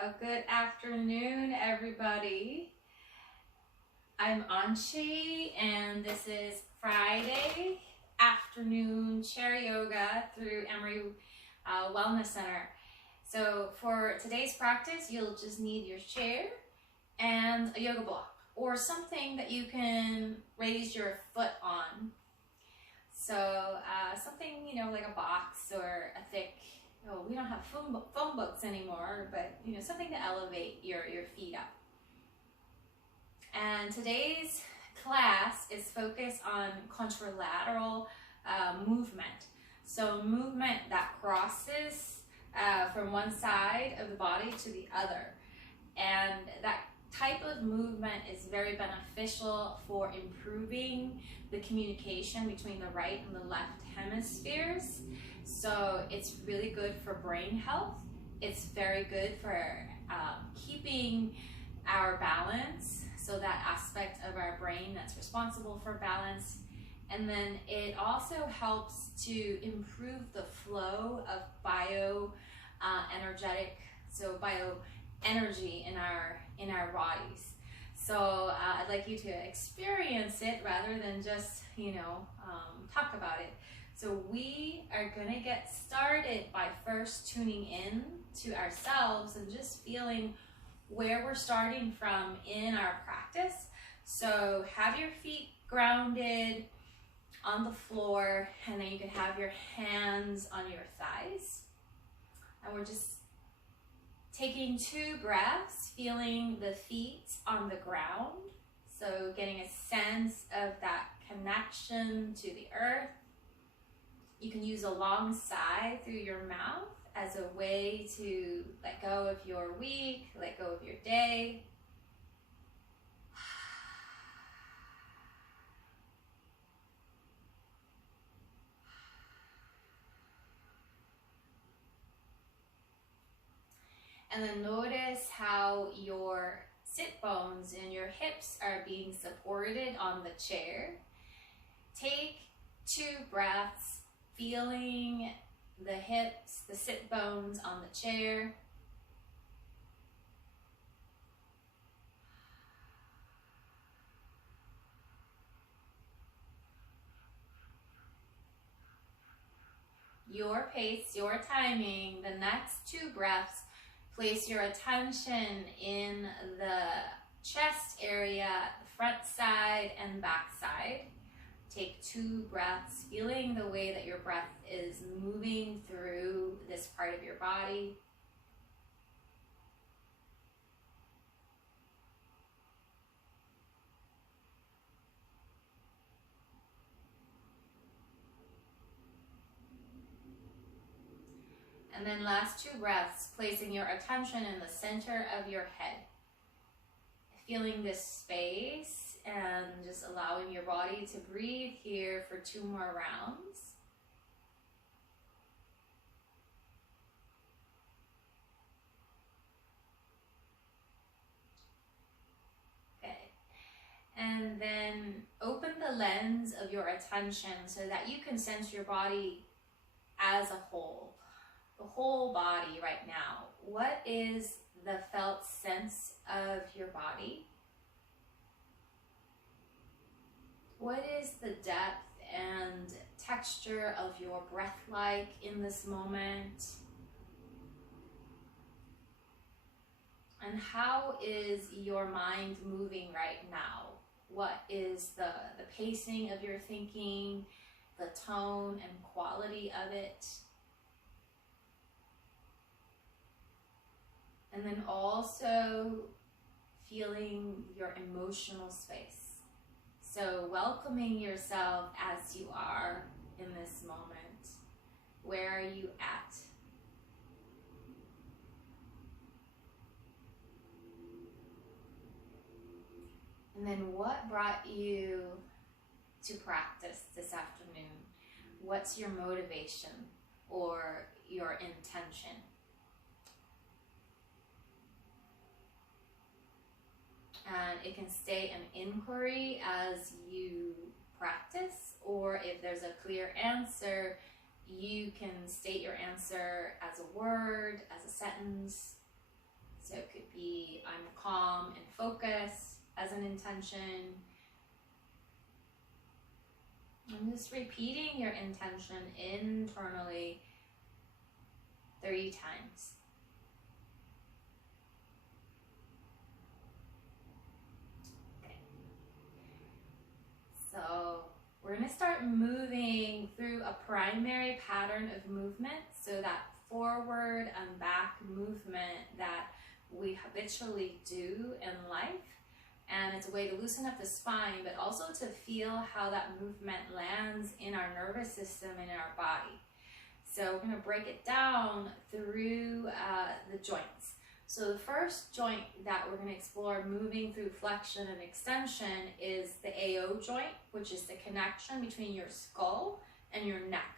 Good afternoon, everybody. I'm Anshi, and this is Friday afternoon chair yoga through Emory Wellness Center. So for today's practice, you'll just need your chair and a yoga block or something that you can raise your foot on. So something, like a box or a thick, we don't have phone books anymore, but something to elevate your feet up. And today's class is focused on contralateral movement. So movement that crosses from one side of the body to the other. And that type of movement is very beneficial for improving the communication between the right and the left hemispheres. So it's really good for brain health. It's very good for keeping our balance, so that aspect of our brain that's responsible for balance. And then it also helps to improve the flow of bioenergy in our bodies. So I'd like you to experience it rather than just talk about it. So we are going to get started by first tuning in to ourselves and just feeling where we're starting from in our practice. So have your feet grounded on the floor, and then you can have your hands on your thighs. And we're just taking 2 breaths, feeling the feet on the ground. So getting a sense of that connection to the earth. You can use a long sigh through your mouth as a way to let go of your week, let go of your day. And then notice how your sit bones and your hips are being supported on the chair. Take 2 breaths, feeling the hips, the sit bones on the chair. Your pace, your timing. The next 2 breaths, place your attention in the chest area, the front side and back side. Take 2 breaths, feeling the way that your breath is moving through this part of your body. And then last 2 breaths, placing your attention in the center of your head. Feeling this space and just allowing your body to breathe here for 2 more rounds. Okay. And then open the lens of your attention so that you can sense your body as a whole. The whole body right now. What is the felt sense of your body? What is the depth and texture of your breath like in this moment? And how is your mind moving right now? What is the pacing of your thinking, the tone and quality of it? And then also feeling your emotional space. So welcoming yourself as you are in this moment. Where are you at? And then what brought you to practice this afternoon? What's your motivation or your intention? And it can stay an inquiry as you practice, or if there's a clear answer, you can state your answer as a word, as a sentence. So it could be I'm calm and focused as an intention. And just repeating your intention internally 30 times. Okay. So we're going to start moving through a primary pattern of movement. So that forward and back movement that we habitually do in life. And it's a way to loosen up the spine, but also to feel how that movement lands in our nervous system and in our body. So we're going to break it down through the joints. So the first joint that we're going to explore moving through flexion and extension is the AO joint, which is the connection between your skull and your neck.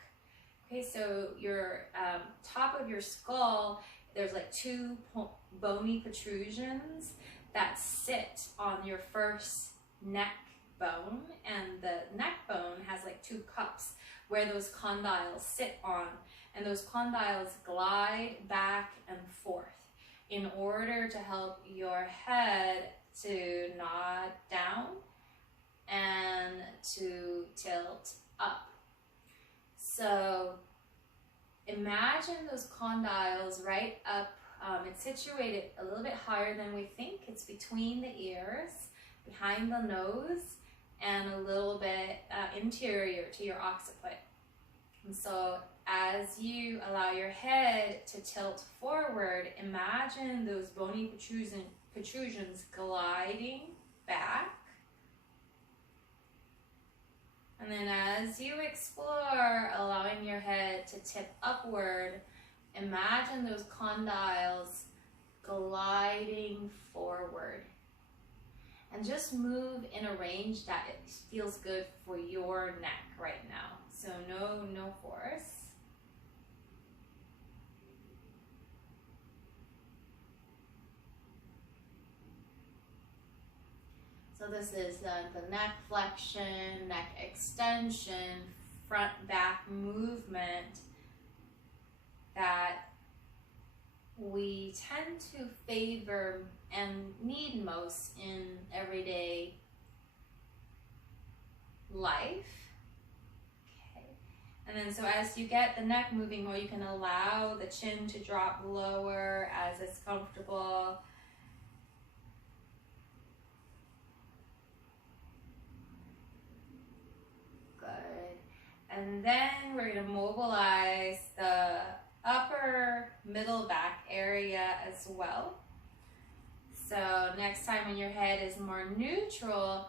Okay, so your top of your skull, there's like two bony protrusions that sit on your first neck bone, and the neck bone has like two cups where those condyles sit on, and those condyles glide back and forth in order to help your head to nod down and to tilt up. So imagine those condyles right up. It's situated a little bit higher than we think. It's between the ears, behind the nose, and a little bit interior to your occiput. And so as you allow your head to tilt forward, imagine those bony protrusions gliding back. And then as you explore allowing your head to tip upward, imagine those condyles gliding forward. And just move in a range that it feels good for your neck right now. So no force. So this is the neck flexion, neck extension, front back movement that we tend to favor and need most in everyday life. Okay. And then so as you get the neck moving more, you can allow the chin to drop lower as it's comfortable. And then we're going to mobilize the upper middle back area as well. So next time when your head is more neutral,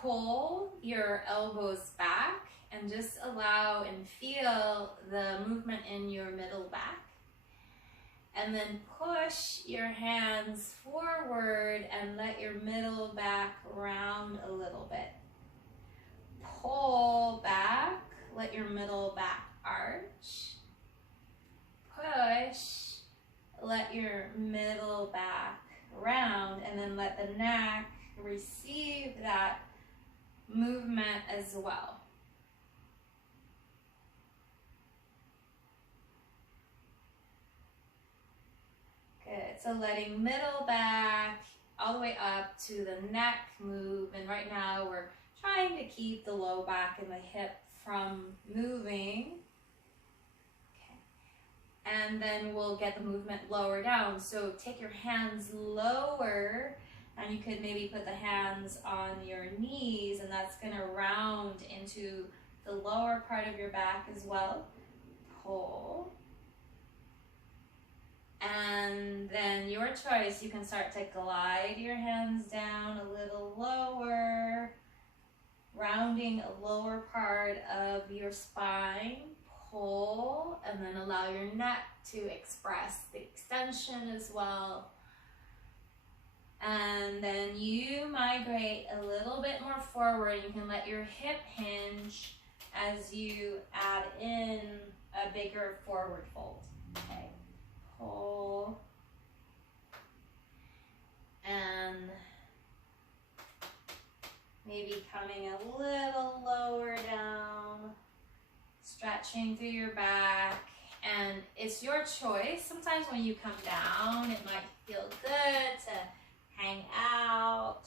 pull your elbows back and just allow and feel the movement in your middle back. And then push your hands forward and let your middle back round a little bit. Pull back. Let your middle back arch. Push, let your middle back round, and then let the neck receive that movement as well. Good, so letting middle back all the way up to the neck move, and right now we're trying to keep the low back and the hip from moving. Okay. And then we'll get the movement lower down. So take your hands lower, and you could maybe put the hands on your knees, and that's going to round into the lower part of your back as well. Pull. And then your choice, you can start to glide your hands down a little lower, rounding a lower part of your spine. Pull, and then allow your neck to express the extension as well. And then you migrate a little bit more forward. You can let your hip hinge as you add in a bigger forward fold. Okay, pull, and maybe coming a little lower down, stretching through your back. And it's your choice. Sometimes when you come down, it might feel good to hang out,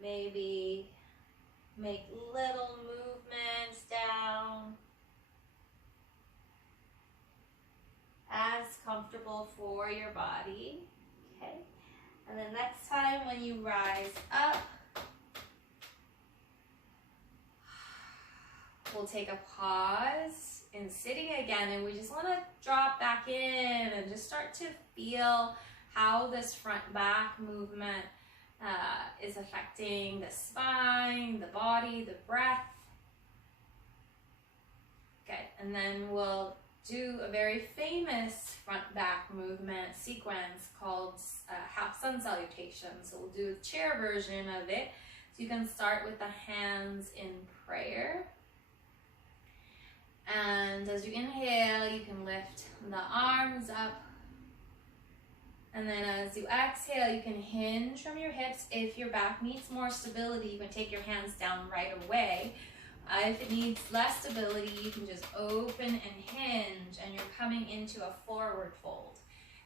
maybe make little movements down, as comfortable for your body. Okay, and then next time when you rise up, we'll take a pause in sitting again, and we just want to drop back in and just start to feel how this front back movement is affecting the spine, the body, the breath. Okay, and then we'll do a very famous front back movement sequence called half sun salutation. So we'll do a chair version of it. So you can start with the hands in prayer. And as you inhale, you can lift the arms up. And then as you exhale, you can hinge from your hips. If your back needs more stability, you can take your hands down right away. If it needs less stability, you can just open and hinge, and you're coming into a forward fold.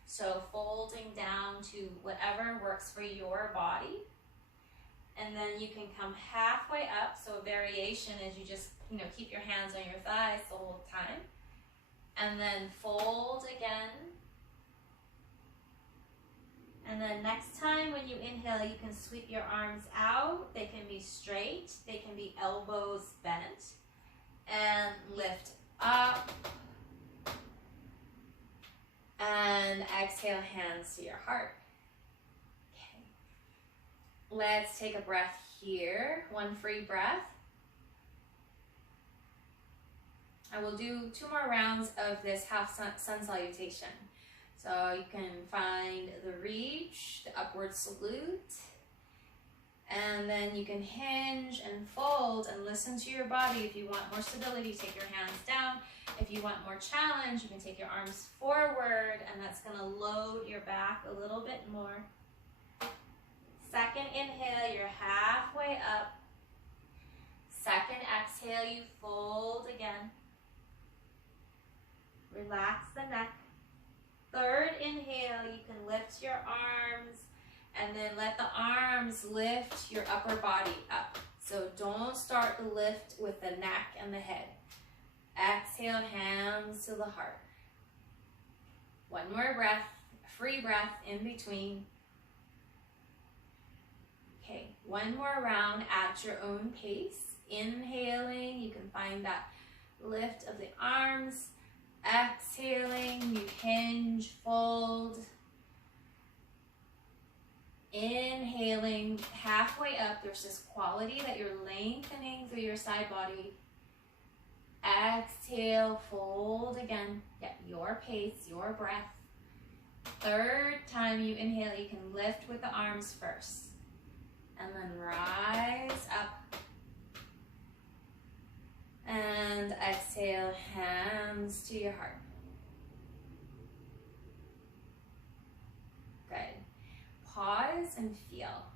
So folding down to whatever works for your body. And then you can come halfway up. So a variation is you just, keep your hands on your thighs the whole time. And then fold again. And then next time when you inhale, you can sweep your arms out. They can be straight. They can be elbows bent. And lift up. And exhale, hands to your heart. Okay. Let's take a breath here. One free breath. I will do 2 more rounds of this half sun salutation. So you can find the reach, the upward salute, and then you can hinge and fold and listen to your body. If you want more stability, take your hands down. If you want more challenge, you can take your arms forward, and that's going to load your back a little bit more. Second inhale, you're halfway up. Second exhale, you fold again. Relax the neck. Third inhale, you can lift your arms, and then let the arms lift your upper body up. So don't start the lift with the neck and the head. Exhale, hands to the heart. One more breath, free breath in between. Okay, one more round at your own pace. Inhaling, you can find that lift of the arms. Exhaling, you hinge, fold. Inhaling, halfway up, there's this quality that you're lengthening through your side body. Exhale, fold again. Get your pace, your breath. Third time you inhale, you can lift with the arms first. And then rise up. And exhale, hands to your heart. Good. Pause and feel.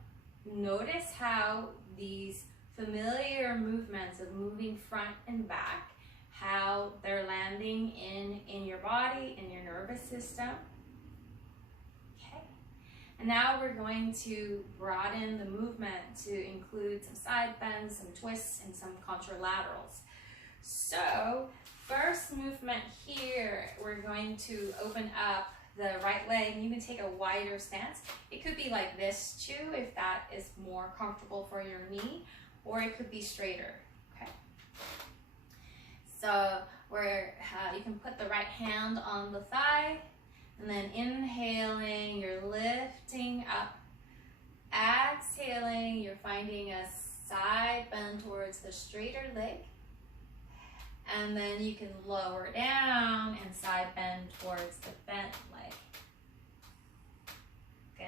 Notice how these familiar movements of moving front and back, how they're landing in your body, in your nervous system. Okay. And now we're going to broaden the movement to include some side bends, some twists, and some contralaterals. So first movement here, we're going to open up the right leg, and you can take a wider stance. It could be like this too, if that is more comfortable for your knee, or it could be straighter. Okay. So where you can put the right hand on the thigh, and then inhaling, you're lifting up. Exhaling, you're finding a side bend towards the straighter leg. And then you can lower down and side bend towards the bent leg. Good.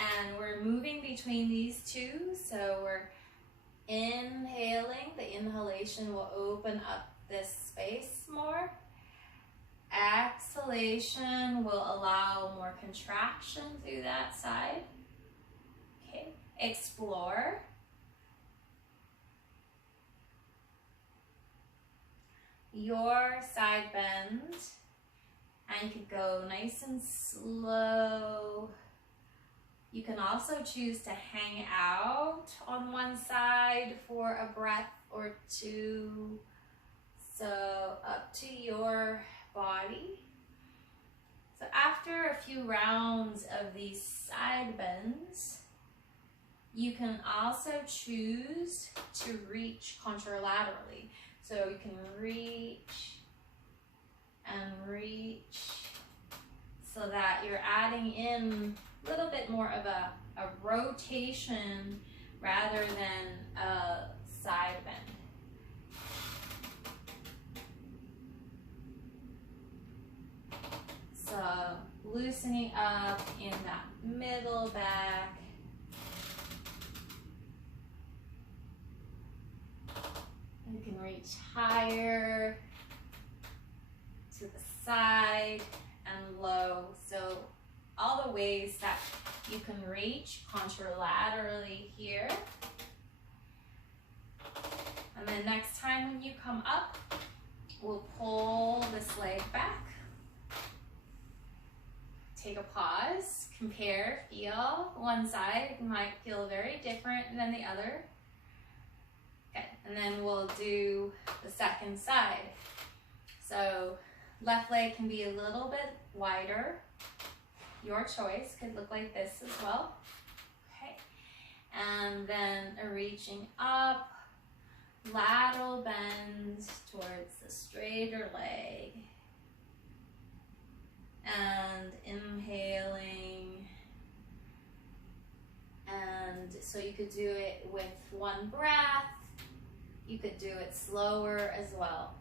And we're moving between these two. So we're inhaling. The inhalation will open up this space more. Exhalation will allow more contraction through that side. Okay. Explore. Your side bend you could go nice and slow. You can also choose to hang out on one side for a breath or two. So up to your body. So after a few rounds of these side bends, you can also choose to reach contralaterally. So you can reach and reach so that you're adding in a little bit more of a rotation rather than a side bend. So loosening up in that middle back. You can reach higher to the side and low. So all the ways that you can reach contralaterally here. And then next time when you come up, we'll pull this leg back. Take a pause, compare, feel. One side might feel very different than the other. Okay, and then we'll do the second side. So left leg can be a little bit wider. Your choice, could look like this as well. Okay, and then reaching up, lateral bend towards the straighter leg. And inhaling. And so you could do it with one breath. You could do it slower as well.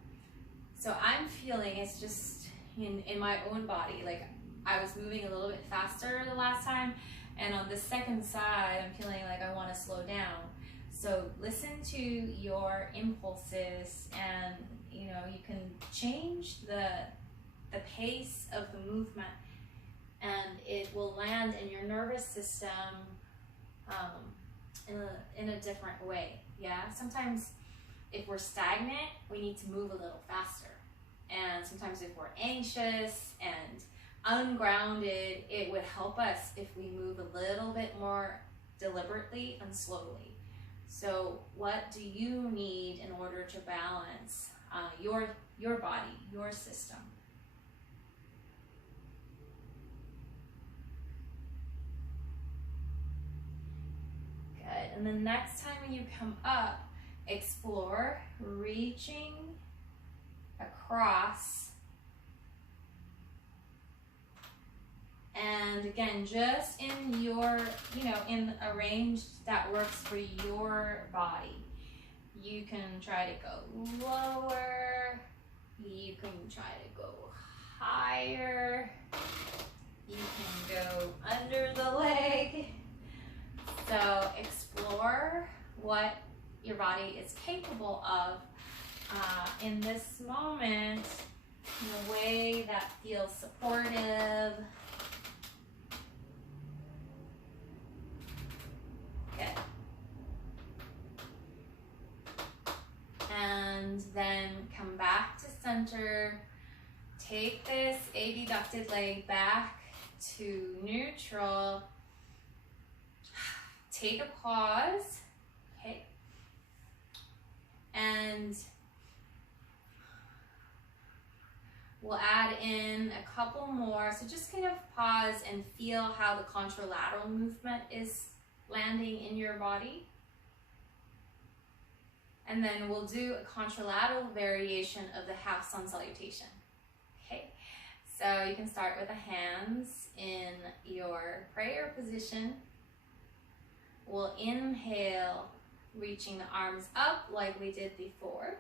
So I'm feeling it's just in my own body, like I was moving a little bit faster the last time, and on the second side, I'm feeling like I want to slow down. So listen to your impulses, and you can change the pace of the movement, and it will land in your nervous system in a different way. Yeah, sometimes if we're stagnant, we need to move a little faster, and sometimes if we're anxious and ungrounded, it would help us if we move a little bit more deliberately and slowly. So what do you need in order to balance your body, your system? Good. And then next time when you come up, explore reaching across. And again, just in your, in a range that works for your body. You can try to go lower. You can try to go higher. You can go under the leg. So explore what your body is capable of in this moment in a way that feels supportive. Good. And then come back to center. Take this abducted leg back to neutral. Take a pause, okay? And we'll add in a couple more. So just kind of pause and feel how the contralateral movement is landing in your body. And then we'll do a contralateral variation of the half sun salutation. Okay, so you can start with the hands in your prayer position. We'll inhale, reaching the arms up like we did before.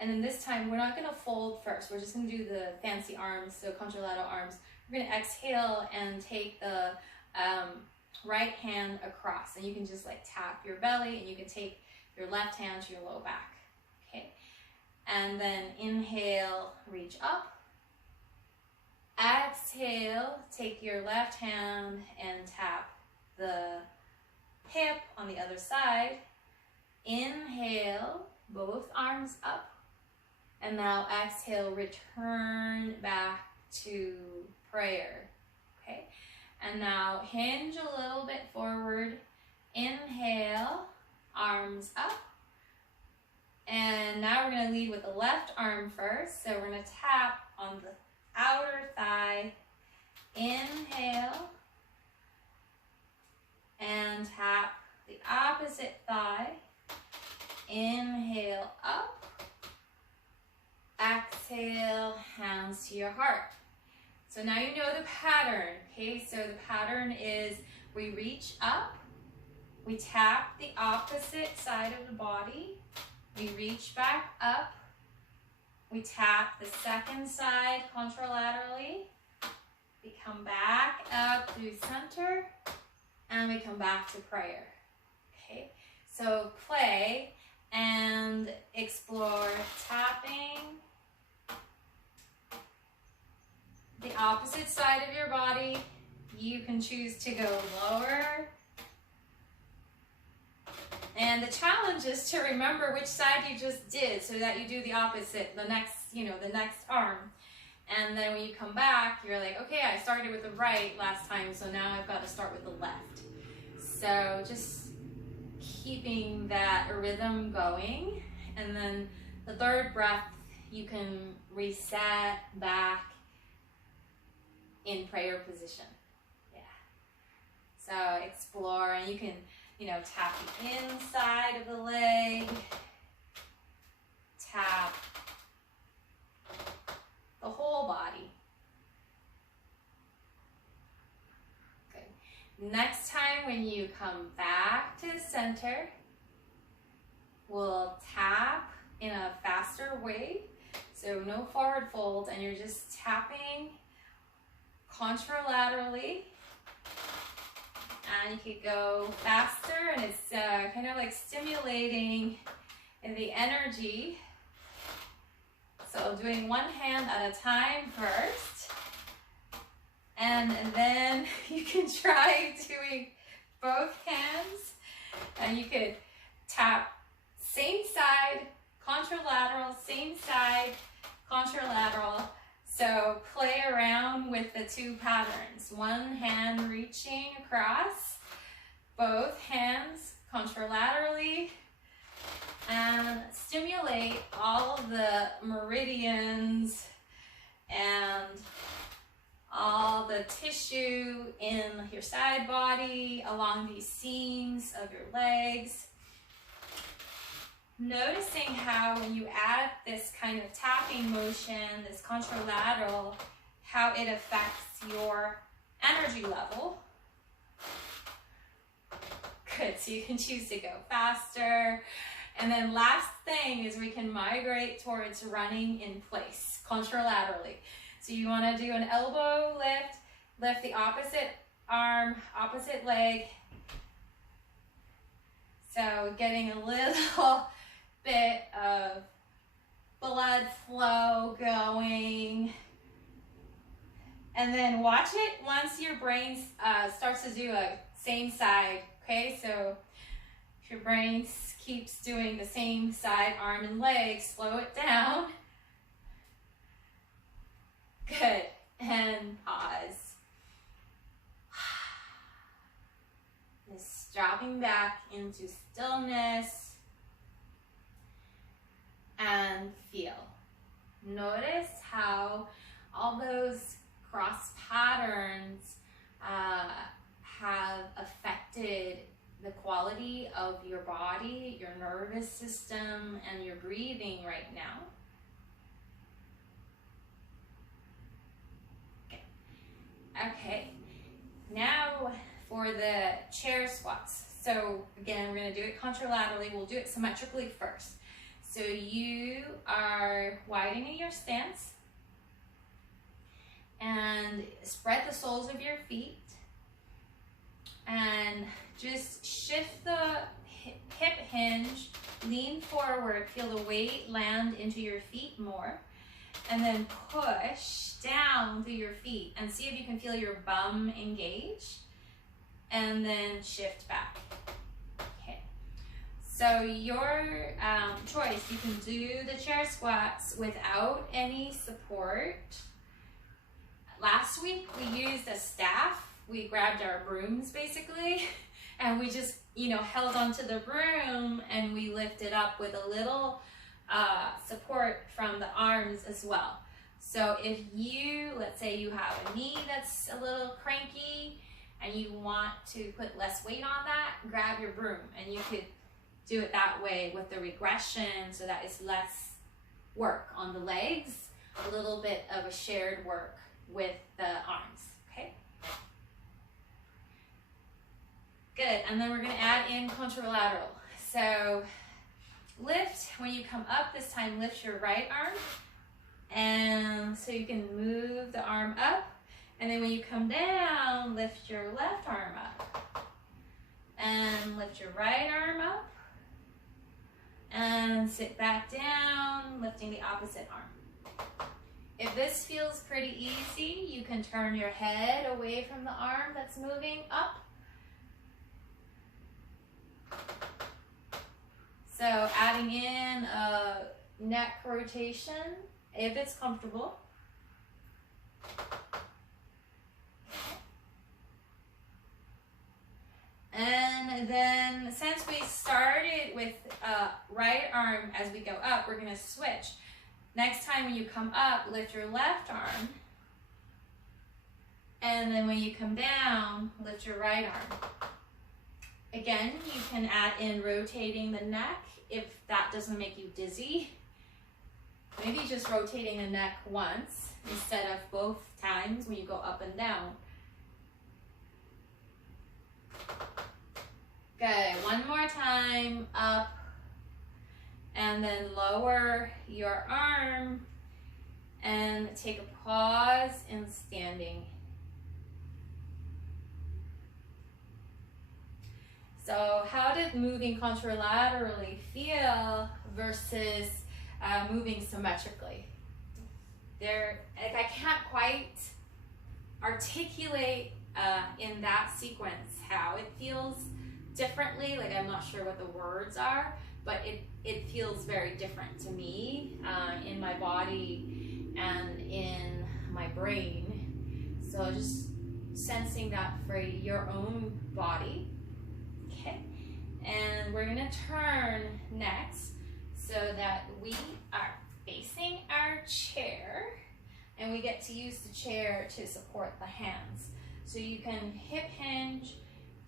And then this time, we're not gonna fold first. We're just gonna do the fancy arms, so contralateral arms. We're gonna exhale and take the right hand across. And you can just like tap your belly, and you can take your left hand to your low back, okay? And then inhale, reach up. Exhale, take your left hand and tap the hip on the other side. Inhale, both arms up. And now exhale, return back to prayer. Okay, and now hinge a little bit forward. Inhale, arms up. And now we're going to lead with the left arm first. So we're going to tap on the outer thigh. Inhale. And tap the opposite thigh. Inhale up. Exhale, hands to your heart. So now you know the pattern. Okay, so the pattern is we reach up. We tap the opposite side of the body. We reach back up. We tap the second side contralaterally. We come back up through center. And we come back to prayer. Okay, so play and explore tapping the opposite side of your body. You can choose to go lower. And the challenge is to remember which side you just did so that you do the opposite, the next, the next arm. And then when you come back, you're like, okay, I started with the right last time, so now I've got to start with the left. So just keeping that rhythm going. And then the third breath, you can reset back in prayer position. Yeah. So explore, and you can, tap the inside of the leg, tap the whole body. Good. Next time when you come back to the center, we'll tap in a faster way. So no forward fold, and you're just tapping contralaterally. And you could go faster, and it's kind of like stimulating the energy. So doing one hand at a time first. And then you can try doing both hands. And you could tap same side, contralateral, same side, contralateral. So play around with the two patterns. One hand reaching across, both hands contralaterally, and stimulate all of the meridians and all the tissue in your side body along these seams of your legs. Noticing how when you add this kind of tapping motion, this contralateral, how it affects your energy level. Good, so you can choose to go faster. And then last thing is we can migrate towards running in place, contralaterally. So you want to do an elbow lift, lift the opposite arm, opposite leg. So getting a little bit of blood flow going. And then watch it once your brain starts to do a same side, okay? So if your brain keeps doing the same side, arm and leg, slow it down. Good, and pause. Just dropping back into stillness. And feel. Notice how all those cross patterns have affected the quality of your body, your nervous system, and your breathing right now. Okay, now for the chair squats. So again, we're going to do it contralaterally. We'll do it symmetrically first. So you are widening your stance and spread the soles of your feet and just shift the hip hinge, lean forward, feel the weight land into your feet more, and then push down through your feet and see if you can feel your bum engage, and then shift back. So your choice, you can do the chair squats without any support, last week we used a staff. We grabbed our brooms basically, and we just, you know, held onto the broom and we lifted up with a little support from the arms as well. So if you, let's say you have a knee that's a little cranky and you want to put less weight on that, grab your broom, and you could do it that way with the regression, so that it's less work on the legs, a little bit of a shared work with the arms, okay? Good, and then we're gonna add in contralateral. So lift, when you come up this time, lift your right arm, and so you can move the arm up, and then when you come down, lift your left arm up, and lift your right arm up, and sit back down, lifting the opposite arm. If this feels pretty easy, you can turn your head away from the arm that's moving up. So adding in a neck rotation, if it's comfortable. And then since we started with right arm as we go up, we're gonna switch. Next time when you come up, lift your left arm. And then when you come down, lift your right arm. Again, you can add in rotating the neck if that doesn't make you dizzy. Maybe just rotating the neck once instead of both times when you go up and down. Good, one more time, up, and then lower your arm, and take a pause in standing. So how did moving contralaterally feel versus moving symmetrically? I can't quite articulate in that sequence how it feels differently. Like, I'm not sure what the words are, but it feels very different to me in my body and in my brain. So just sensing that for your own body. Okay, and we're gonna turn next so that we are facing our chair, and we get to use the chair to support the hands. So you can hip hinge,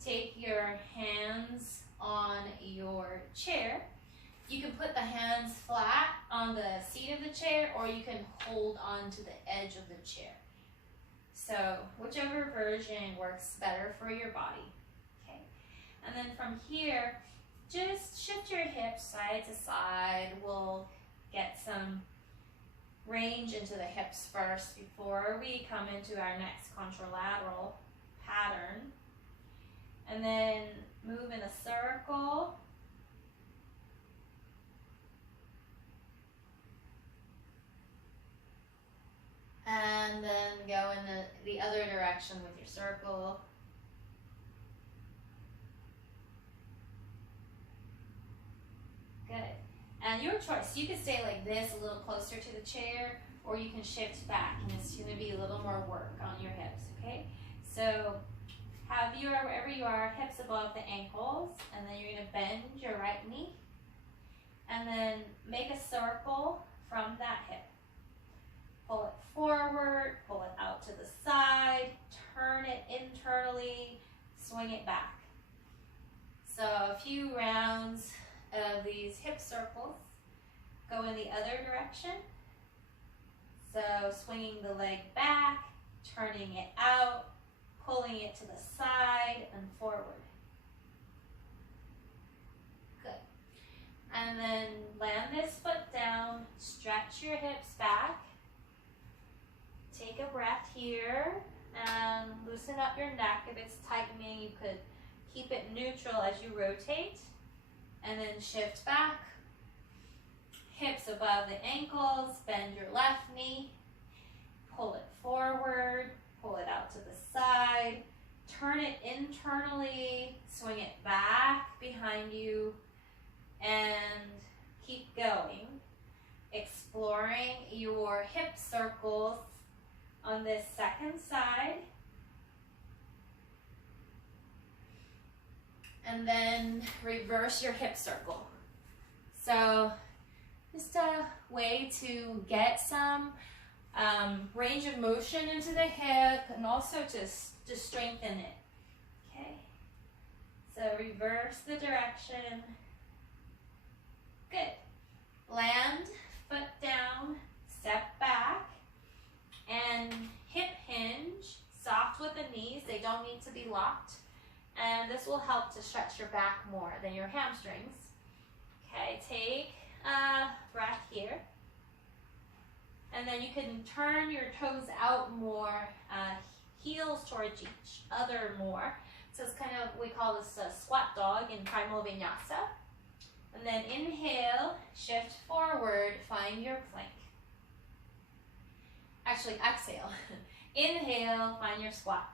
take your hands on your chair. You can put the hands flat on the seat of the chair, or you can hold on to the edge of the chair. So whichever version works better for your body. Okay, and then from here, just shift your hips side to side. We'll get some range into the hips first before we come into our next contralateral pattern. And then move in a circle. And then go in the other direction with your circle. Good. And your choice, you can stay like this, a little closer to the chair, or you can shift back, and it's gonna be a little more work on your hips, okay? So have your, wherever you are, hips above the ankles, and then you're gonna bend your right knee, and then make a circle from that hip. Pull it forward, pull it out to the side, turn it internally, swing it back. So a few rounds of these hip circles. Go in the other direction. So swinging the leg back, turning it out, pulling it to the side and forward. Good. And then land this foot down, stretch your hips back. Take a breath here and loosen up your neck. If it's tightening, you could keep it neutral as you rotate. And then shift back. Hips above the ankles, bend your left knee. Pull it forward, pull it out to the side. Turn it internally, swing it back behind you, and keep going. Exploring your hip circles on this second side. And then reverse your hip circle. So just a way to get some range of motion into the hip and also to strengthen it. Okay, so reverse the direction. Good. Land, foot down, step back, and hip hinge, soft with the knees. They don't need to be locked. And this will help to stretch your back more than your hamstrings. Okay, take a breath here. And then you can turn your toes out more, heels towards each other more. So it's kind of, we call this a squat dog in primal vinyasa. And then inhale, shift forward, find your plank. Actually, exhale. Inhale, find your squat.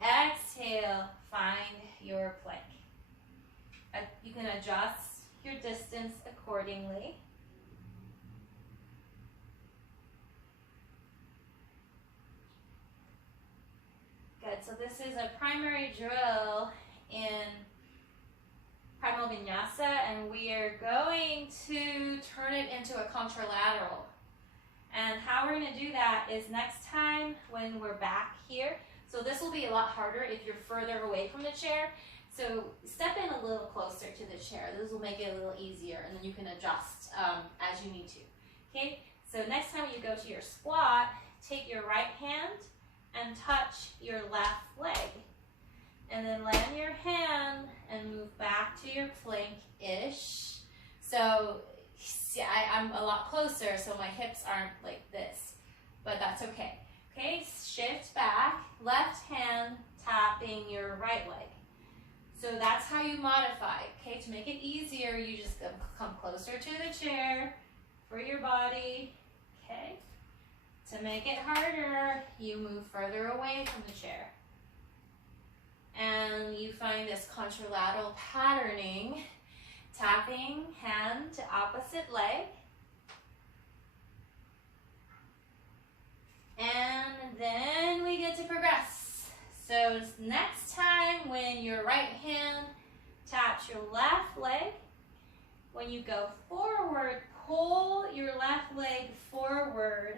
Exhale, find your plank. You can adjust your distance accordingly. Good, so this is a primary drill in primal vinyasa, and we are going to turn it into a contralateral. And how we're going to do that is next time when we're back here. So this will be a lot harder if you're further away from the chair. So step in a little closer to the chair. This will make it a little easier, and then you can adjust as you need to. Okay, so next time you go to your squat, take your right hand and touch your left leg. And then land your hand and move back to your plank-ish. So see, I'm a lot closer, so my hips aren't like this, but that's okay. Okay, shift back, left hand tapping your right leg. So that's how you modify. Okay, to make it easier, you just come closer to the chair for your body. Okay, to make it harder, you move further away from the chair. And you find this contralateral patterning, tapping hand to opposite leg. And then we get to progress. So next time when your right hand taps your left leg, when you go forward, pull your left leg forward.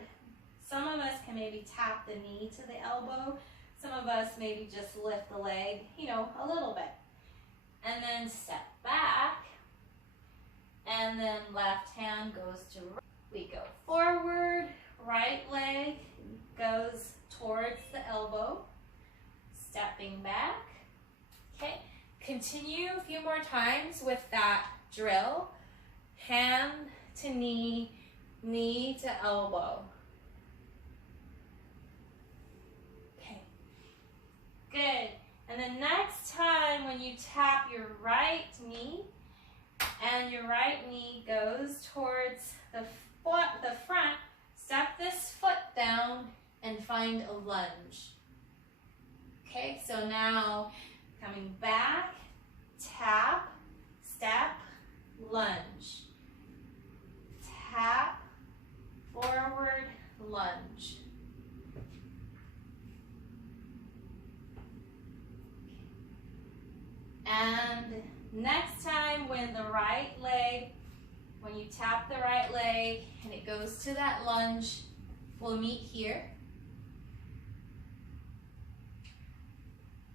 Some of us can maybe tap the knee to the elbow. Some of us maybe just lift the leg, you know, a little bit. And then step back. And then left hand goes to right. We go forward, right leg goes towards the elbow. Stepping back. Okay, continue a few more times with that drill. Hand to knee, knee to elbow. Okay, good. And then next time when you tap your right knee and your right knee goes towards the front, step this foot down and find a lunge. Okay, so now coming back, tap, step, lunge. Tap, forward, lunge. And next time when the right leg, when you tap the right leg and it goes to that lunge, we'll meet here.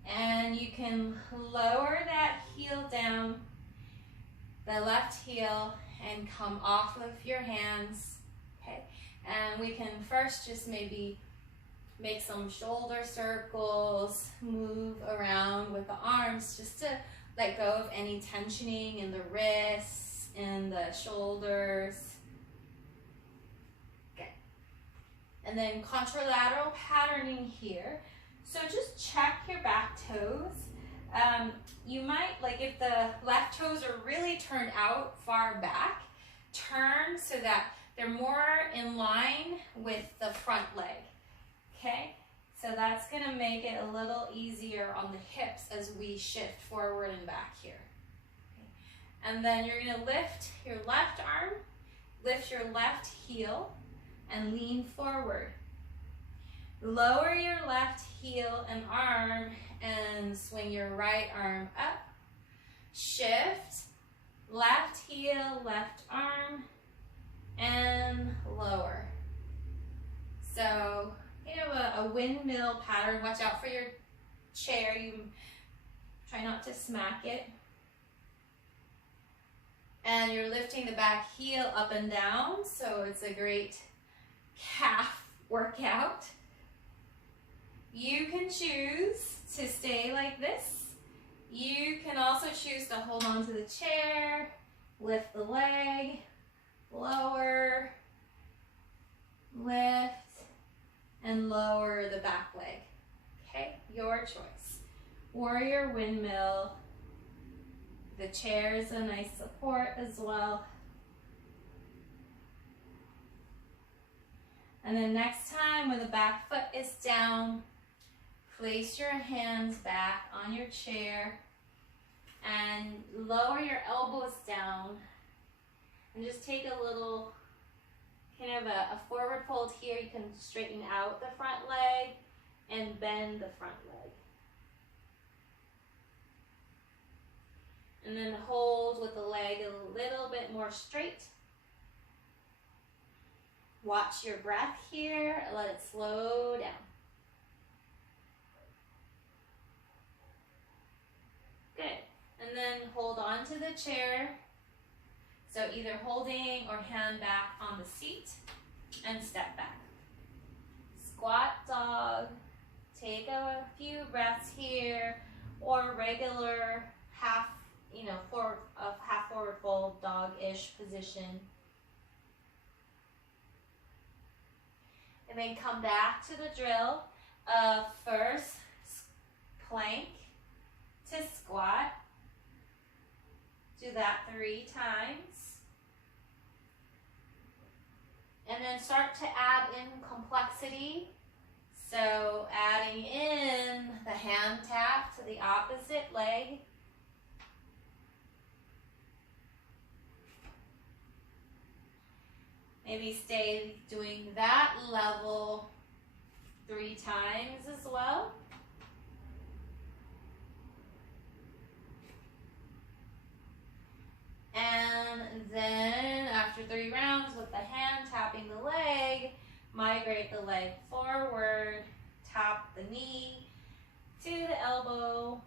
And you can lower that heel down, the left heel, and come off of your hands, okay? And we can first just maybe make some shoulder circles, move around with the arms just to let go of any tensioning in the wrists, in the shoulders. Okay. And then contralateral patterning here. So just check your back toes. You might, like if the left toes are really turned out far back, turn so that they're more in line with the front leg, okay? So that's gonna make it a little easier on the hips as we shift forward and back here. Okay. And then you're gonna lift your left arm, lift your left heel, and lean forward. Lower your left heel and arm and swing your right arm up. Shift, left heel, left arm, and lower. So, you know, a windmill pattern. Watch out for your chair. You try not to smack it. And you're lifting the back heel up and down, so it's a great calf workout. You can choose to stay like this. You can also choose to hold on to the chair, lift the leg, lower, lift, and lower the back leg. Okay, your choice. Warrior windmill. The chair is a nice support as well. And then next time when the back foot is down, place your hands back on your chair and lower your elbows down and just take a little kind of a forward fold here. You can straighten out the front leg and bend the front leg. And then hold with the leg a little bit more straight. Watch your breath here, let it slow down. Good. And then hold on to the chair. So either holding or hand back on the seat and step back. Squat dog. Take a few breaths here, or regular half forward fold dog-ish position. And then come back to the drill of first plank to squat. Do that 3 times. And then start to add in complexity. So adding in the hand tap to the opposite leg. Maybe stay doing that level 3 times as well. And then after 3 rounds with the hand tapping the leg, migrate the leg forward, tap the knee to the elbow.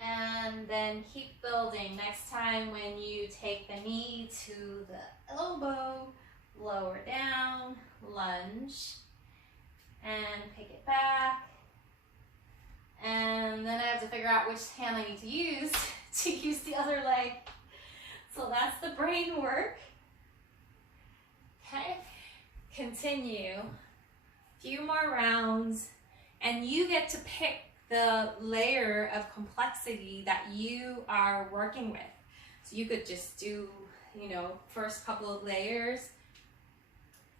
And then keep building. Next time when you take the knee to the elbow, lower down, lunge, and pick it back. And then I have to figure out which hand I need to use the other leg. So that's the brain work. Okay, continue. Few more rounds, and you get to pick the layer of complexity that you are working with. So you could just do, first couple of layers.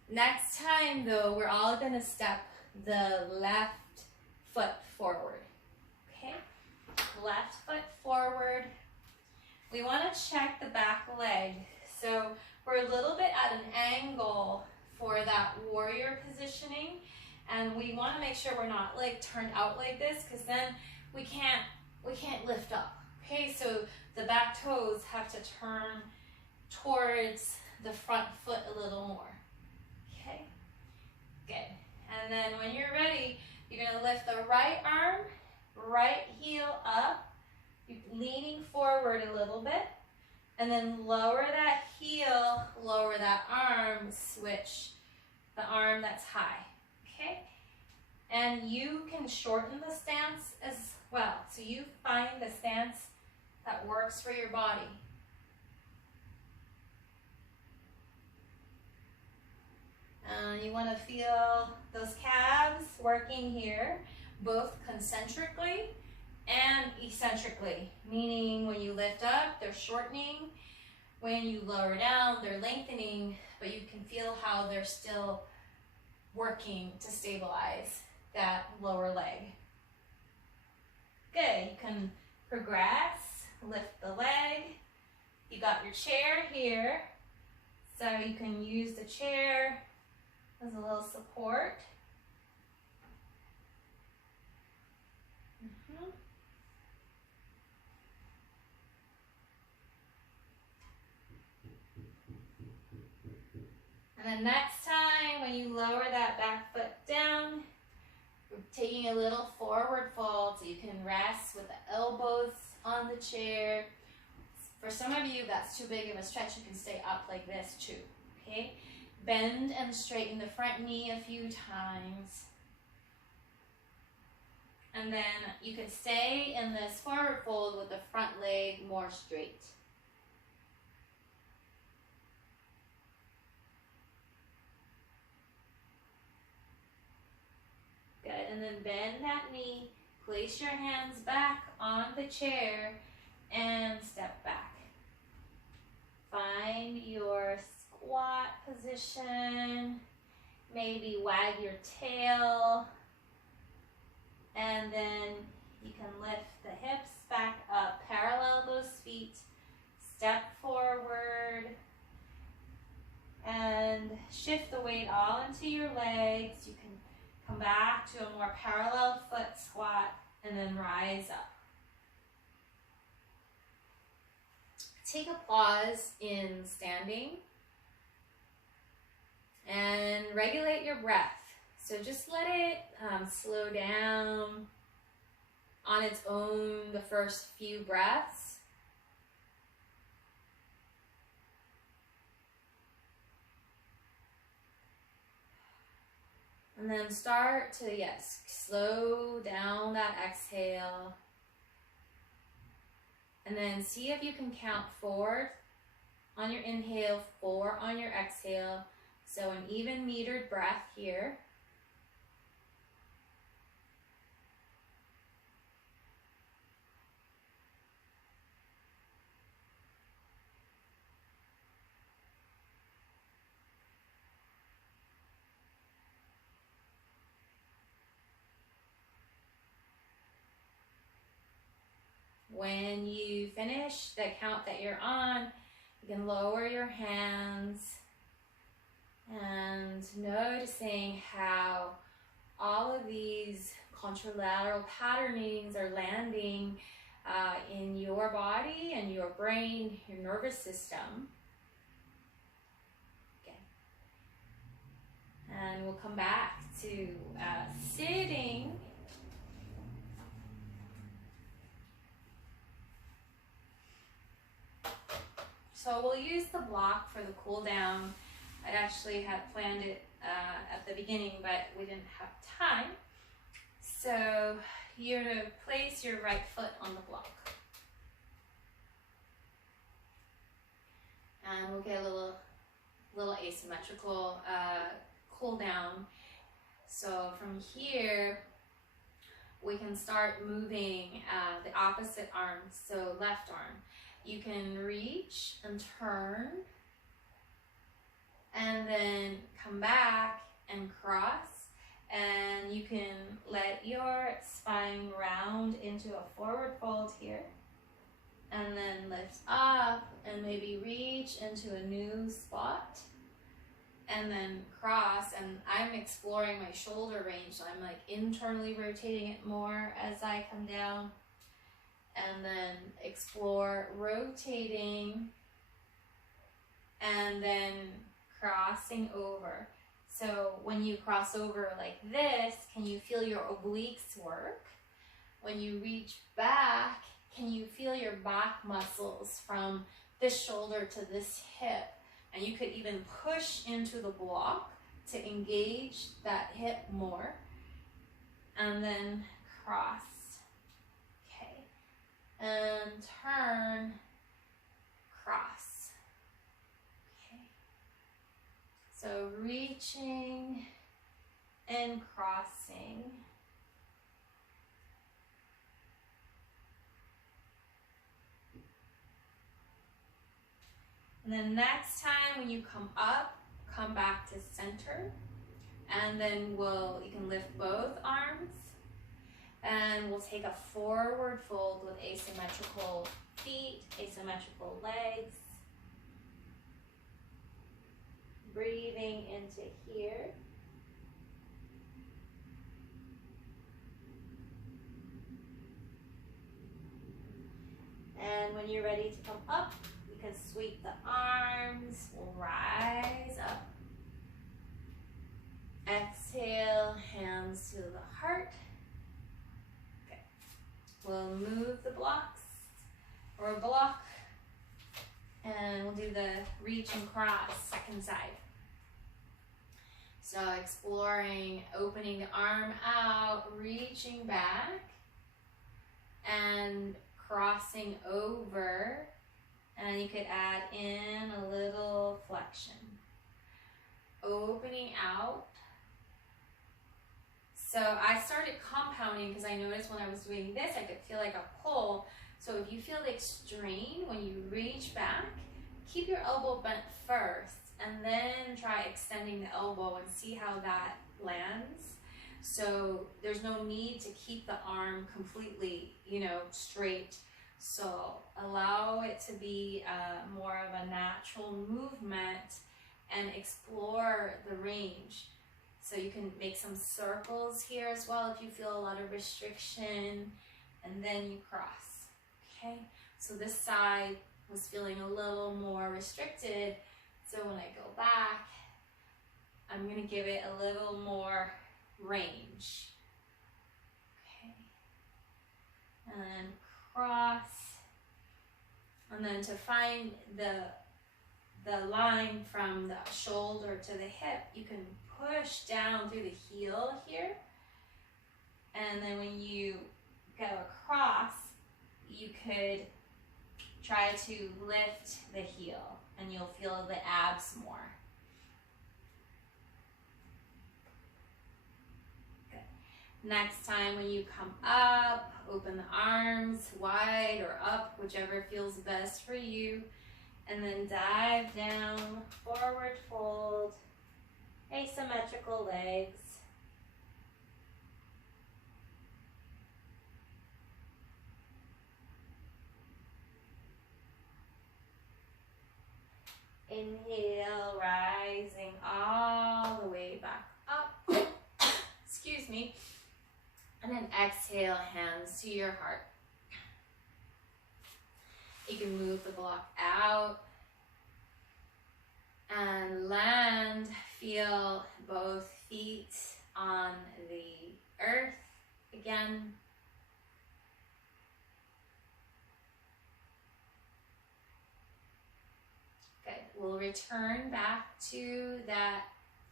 Next time though, we're all gonna step the left foot forward, okay? Left foot forward. We wanna check the back leg. So we're a little bit at an angle for that warrior positioning. And we want to make sure we're not like turned out like this, because then we can't lift up. Okay, so the back toes have to turn towards the front foot a little more. Okay, good. And then when you're ready, you're gonna lift the right arm, right heel up, leaning forward a little bit, and then lower that heel, lower that arm, switch the arm that's high. Okay, and you can shorten the stance as well. So you find the stance that works for your body. You want to feel those calves working here, both concentrically and eccentrically, meaning when you lift up, they're shortening. When you lower down, they're lengthening, but you can feel how they're still working to stabilize that lower leg. Good, you can progress, lift the leg, got your chair here, so you can use the chair as a little support. And then next time when you lower that back foot down, we're taking a little forward fold so you can rest with the elbows on the chair. For some of you, that's too big of a stretch. You can stay up like this too, okay? Bend and straighten the front knee a few times. And then you can stay in this forward fold with the front leg more straight. Good, and then bend that knee, place your hands back on the chair, and step back. Find your squat position, maybe wag your tail, and then you can lift the hips back up, parallel those feet, step forward, and shift the weight all into your legs. You can come back to a more parallel foot squat, and then rise up. Take a pause in standing and regulate your breath. So just let it slow down on its own the first few breaths. And then start to, yes, slow down that exhale. And then see if you can count 4 on your inhale, 4 on your exhale. So an even metered breath here. When you finish the count that you're on, you can lower your hands and noticing how all of these contralateral patternings are landing in your body and your brain, your nervous system. Okay. And we'll come back to sitting. So we'll use the block for the cool down. I actually had planned it at the beginning, but we didn't have time. So you're to place your right foot on the block. And we'll get a little asymmetrical cool down. So from here, we can start moving the opposite arm, so left arm. You can reach and turn, and then come back and cross, and you can let your spine round into a forward fold here, and then lift up and maybe reach into a new spot, and then cross. And I'm exploring my shoulder range, so I'm like internally rotating it more as I come down. And then explore rotating and then crossing over. So when you cross over like this, can you feel your obliques work? When you reach back, can you feel your back muscles from this shoulder to this hip? And you could even push into the block to engage that hip more. And then cross. And turn, cross. Okay. So reaching and crossing. And then next time when you come up, come back to center. And then you can lift both arms. And we'll take a forward fold with asymmetrical feet, asymmetrical legs. breathing into here. And when you're ready to come up, you can sweep the arms, rise up. Exhale, hands to the heart. Okay. We'll move the blocks or block, and we'll do the reach and cross, second side. So exploring, opening the arm out, reaching back, and crossing over, and you could add in a little flexion. Opening out. So I started compounding because I noticed when I was doing this, I could feel like a pull. So if you feel like strain when you reach back, keep your elbow bent first and then try extending the elbow and see how that lands. So there's no need to keep the arm completely, straight. So allow it to be more of a natural movement and explore the range. So you can make some circles here as well if you feel a lot of restriction, and then you cross, okay? So this side was feeling a little more restricted, so when I go back, I'm gonna give it a little more range, okay? And then cross, and then to find the line from the shoulder to the hip, you can push down through the heel here, and then when you go across, you could try to lift the heel and you'll feel the abs more. Good. Next time when you come up, open the arms wide or up, whichever feels best for you, and then dive down, forward fold, asymmetrical legs. Inhale, rising all the way back up. Excuse me. And then exhale, hands to your heart. You can move the block out and land. Feel both feet on the earth again. Good. We'll return back to that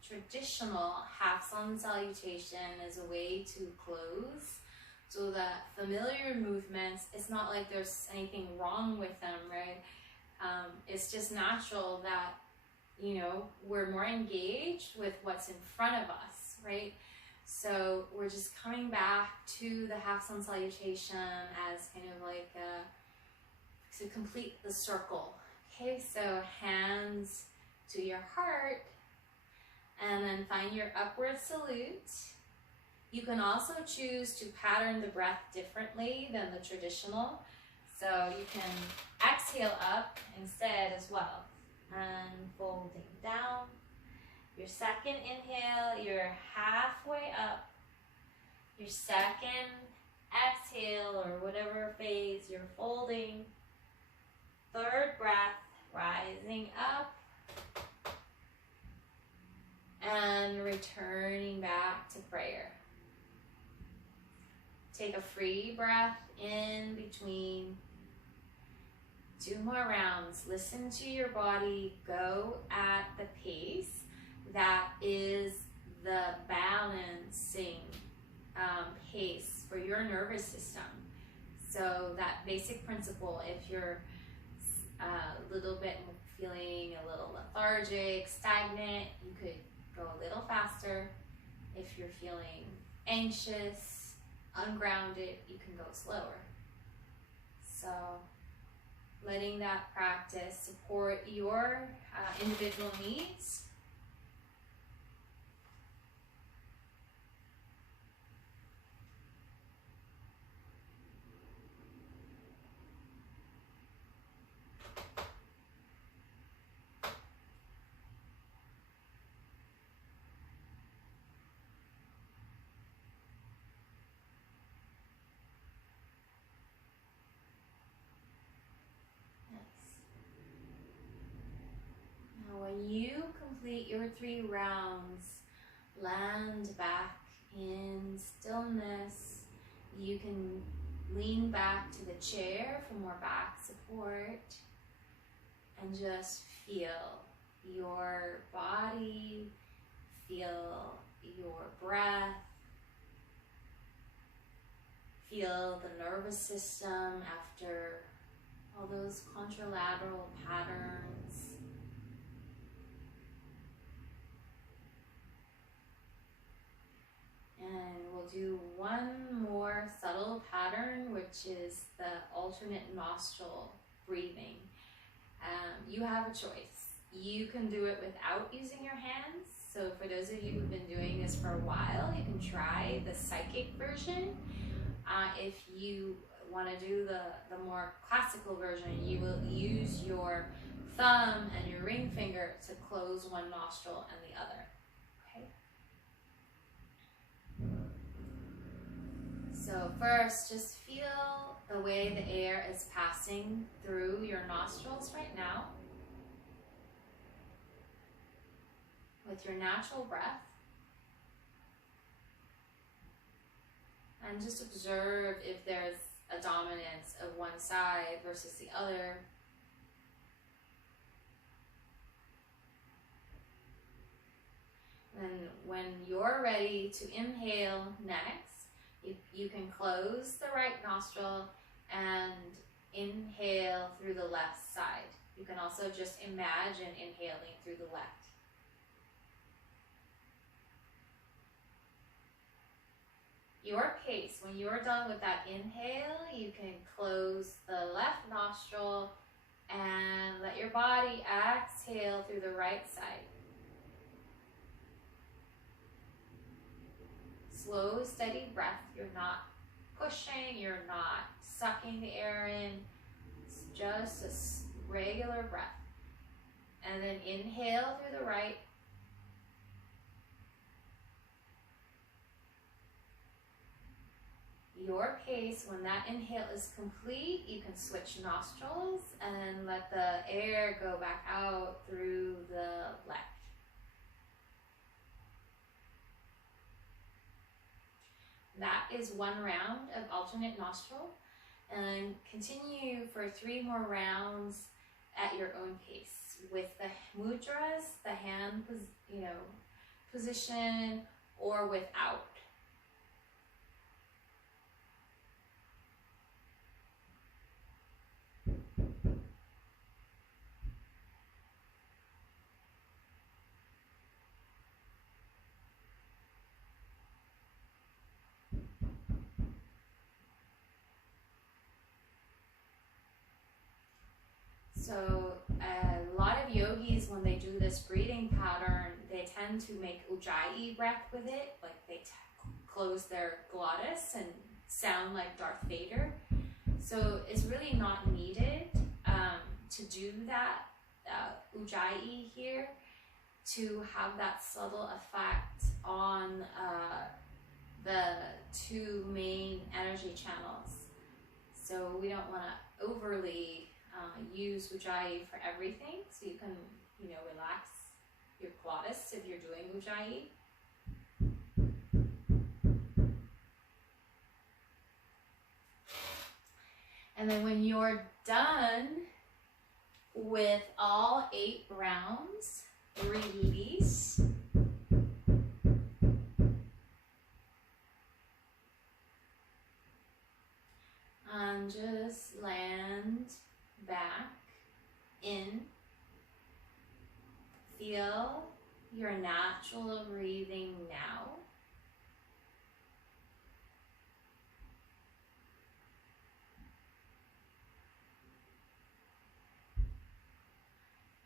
traditional half sun salutation as a way to close. So that familiar movements, it's not like there's anything wrong with them, right? It's just natural that, we're more engaged with what's in front of us, right? So we're just coming back to the half sun salutation as kind of like to complete the circle. Okay, so hands to your heart, and then find your upward salute. You can also choose to pattern the breath differently than the traditional. So you can exhale up instead as well. And folding down. Your second inhale, you're halfway up. Your second exhale, or whatever phase you're folding. Third breath, rising up. And returning back to prayer. Take a free breath in between. 2 more rounds. Listen to your body. Go at the pace that is the balancing pace for your nervous system. So that basic principle, if you're a little bit feeling a little lethargic, stagnant, you could go a little faster. If you're feeling anxious, ungrounded, you can go slower. So letting that practice support your individual needs. when you complete your 3 rounds, land back in stillness. You can lean back to the chair for more back support and just feel your body, feel your breath, feel the nervous system after all those contralateral patterns. And we'll do one more subtle pattern, which is the alternate nostril breathing. You have a choice. You can do it without using your hands. So for those of you who've been doing this for a while, you can try the psychic version. If you want to do the more classical version, you will use your thumb and your ring finger to close one nostril and the other. So first, just feel the way the air is passing through your nostrils right now with your natural breath. And just observe if there's a dominance of one side versus the other. And when you're ready to inhale next, you can close the right nostril and inhale through the left side. You can also just imagine inhaling through the left. Your pace, when you're done with that inhale, you can close the left nostril and let your body exhale through the right side. Slow, steady breath. You're not pushing, you're not sucking the air in. It's just a regular breath. And then inhale through the right. Your pace, when that inhale is complete, you can switch nostrils and let the air go back out through the left. That is one round of alternate nostril, and continue for 3 more rounds at your own pace with the mudras, the hand position, or without. So a lot of yogis, when they do this breathing pattern, they tend to make ujjayi breath with it, like they close their glottis and sound like Darth Vader. So it's really not needed to do that ujjayi here to have that subtle effect on the 2 main energy channels. So we don't want to overly use ujjayi for everything, so you can, relax your glottis if you're doing ujjayi. And then when you're done with all 8 rounds, release. And just land back in. Feel your natural breathing now.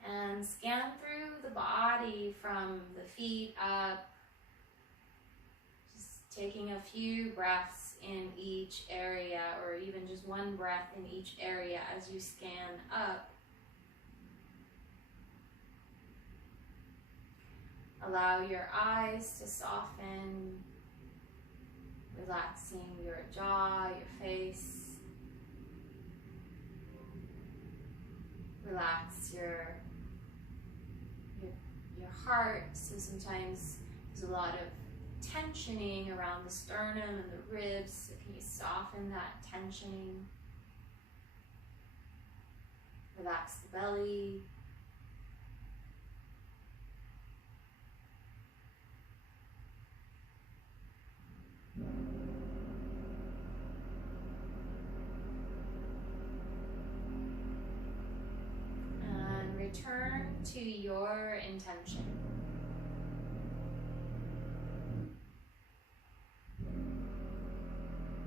And scan through the body from the feet up. Just taking a few breaths in each area, or even just one breath in each area as you scan up. Allow your eyes to soften, relaxing your jaw, your face. Relax your heart. So sometimes there's a lot of tensioning around the sternum and the ribs. So can you soften that tensioning? Relax the belly. And return to your intention.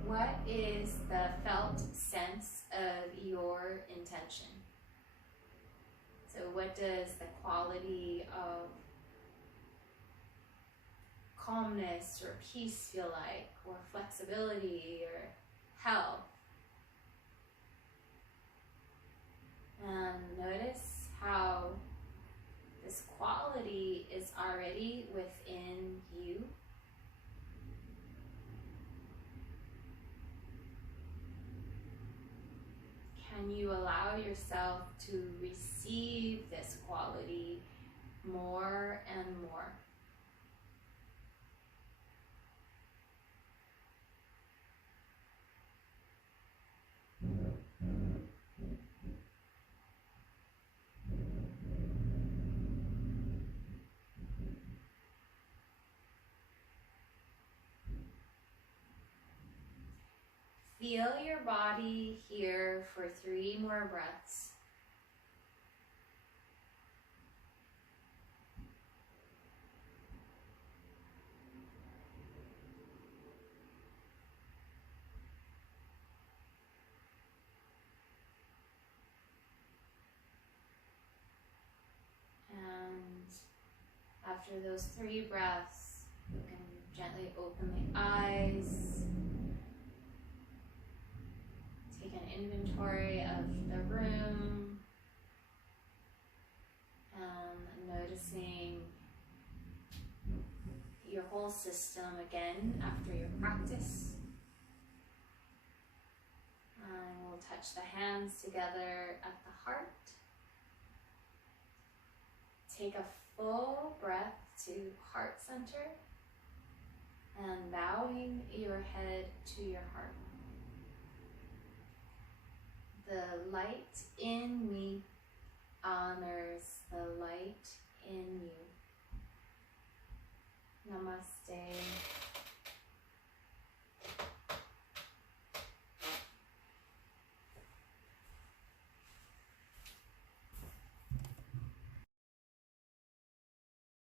What is the felt sense of your intention? So what does the quality of calmness or peace feel like, or flexibility or health? And notice how this quality is already within you. Can you allow yourself to receive this quality more and more? Feel your body here for 3 more breaths. And after those 3 breaths, you can gently open the eyes. Take an inventory of the room and noticing your whole system again after your practice. And we'll touch the hands together at the heart. Take a full breath to heart center and bowing your head to your heart. The light in me honors the light in you. Namaste.